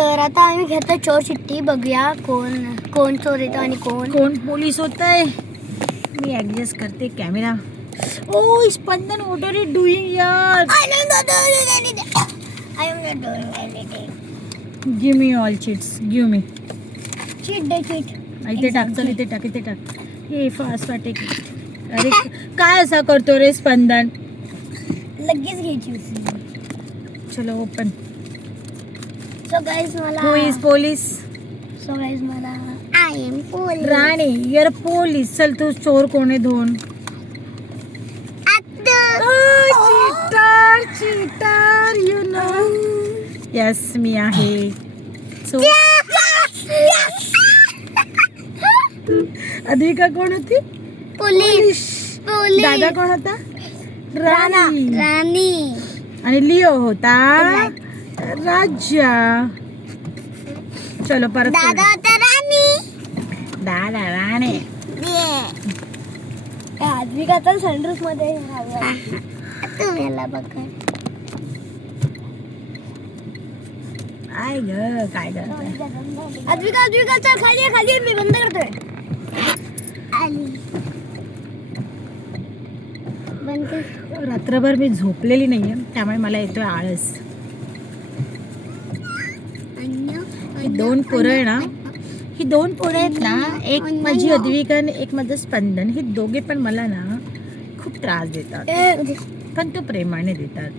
तर आता आम्ही घेतो चोर चिठ्ठी. बघूया कोण चोर येतो आणि कोण पोलीस होत आहे. मी ऍडजस्ट करते camera. Oh Spandan, what are you doing यार? I am not doing anything. Give me all cheats, give me. Cheat. इथे टाक, चल इथे टाक. हे फास्ट वाटे. अरे काय असा करतो रे स्पंदन? लगेच घ्यायची होती. चलो ओपन. सो गाईज मला हु इज पोलीस? मला आय एम पोलीस. राणी, युअर पोलीस. चल तू चोर कोण आहे? दोन. Cheater you know. यस मी आहे. सो अधिका कोण होती? पोलीस. दादा कोण होता? राणी. आणि लिओ होता राजा. चलो परत. दादा होता दादा राणे. आद्विका तर सनरूफ मध्ये तुम्हाला बघा. काय ग काय ग? आद्विका चल खाली मी बंद करतोय. रात्रभर मी झोपलेली नाहीये, त्यामुळे मला येतोय आळस. ही दोन पोरं आहे ना, ही दोन पोरं आहेत ना, एक माझी अद्विका आणि एक माझं स्पंदन. हे दोघे पण मला ना खूप त्रास देतात, पण तो प्रेमाने देतात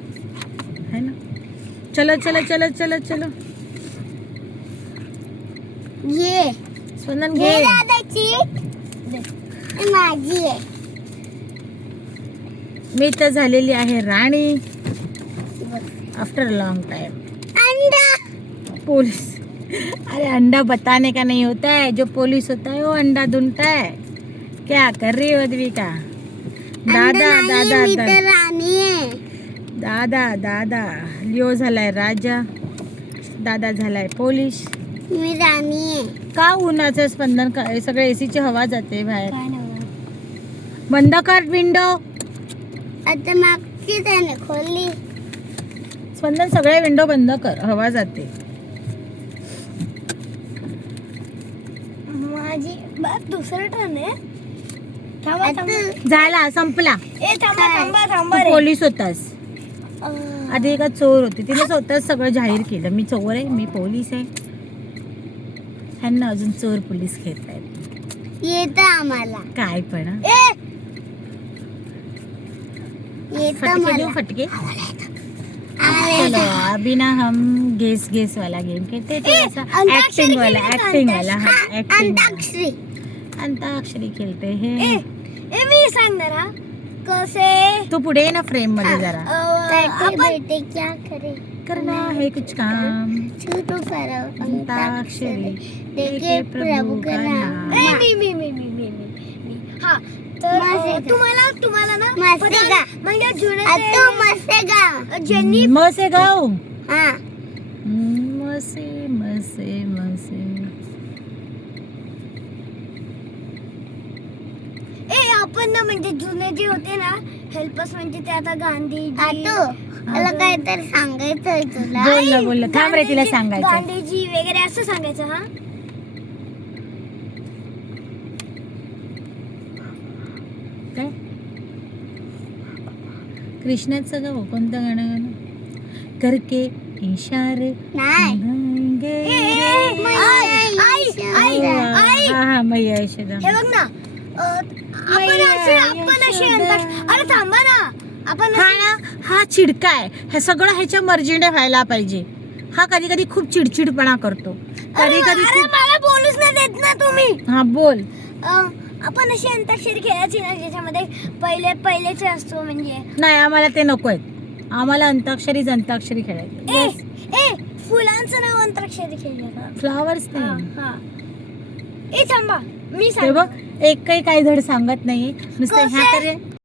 है ना. चलो चलो चलो चलो चलो. ये स्पंदन घे. माझी आहे. मी तर झालेली आहे राणी आफ्टर लॉन्ग टाइम. अंडा. पुलिस. अरे अंडा बताने का नहीं होता है, जो पुलिस होता है वो अंडा ढूंढता है. क्या कर रही हो अद्विका? दादा दादा मी दादा तर राणी आहे. दादा दादा. लिओ झालाय राजा, दादा झालाय पोलीस. मी राणी आहे. का उन्हाचं स्पंदन? काय सगळं एसीची हवा जाते बाहेर. काय नाही बंद कर विंडो. आता मागची त्याने खोलली. स्पंदन सगळे विंडो बंद कर, हवा जाते. माझी दुसरं टर्न आहे. थांबा. झाला, संपला. ए थांबा तू पोलीस होतास. आधी एका चोर होती, तिने स्वतःच सगळं जाहीर केलं. मी चोर आहे, मी पोलीस आहे. ह्यांना अजून चोर पोलीस खेळतायत. येतं आम्हाला काय पण हं? येतं फटके मला. देऊ फटके. चलो अभी ना हम गेस वाला गेम खेलते. एक्टिंग वाला हाँ एक्टिंग. अंताक्षरी खेलते हैं. मी सांगणार हा कसे. तू पुढे ये ना फ्रेम मध्ये जरा. आपण क्या करे करना है कुछ काम. छूटू करो अंताक्षरी देखे प्रभु का नाम. मी हा तर तुम्हाला ना म्हणजे ज्यांनी मसे गाव. हा मसे मसे मसे. आपण ना म्हणजे जुने जे होते ना हेल्पर्स, म्हणजे ते आता गांधीजी. मला काहीतरी सांगायचंय तुला. बोल थांब रे, तिला सांगायचं. गांधीजी वगैरे असं सांगायचं. हा काय कृष्णाचं गाव कोणतं गाणं? करके इशारे. हा मैया यशोदा. हे बघ ना, आपण असे अरे थांबा ना. आपण हा चिडका आहे. हे सगळं ह्याच्या मर्जीने व्हायला पाहिजे. हा कधी कधी खूप चिडचिडपणा करतो. कधी कधी मला बोलूच नाही देत ना तुम्ही. हा बोल. आपण अशी अंताक्षरी खेळायची ना ज्याच्यामध्ये पहिलेचे असतो. म्हणजे नाही, आम्हाला ते नको आहेत. आम्हाला अंताक्षरी खेळायची. फुलांचं नाव अंताक्षरी खेळायचं. फ्लावर्स नाही. थांबा मी ते बघ, एक काही धड सांगत नाही नुसतं ह्या करे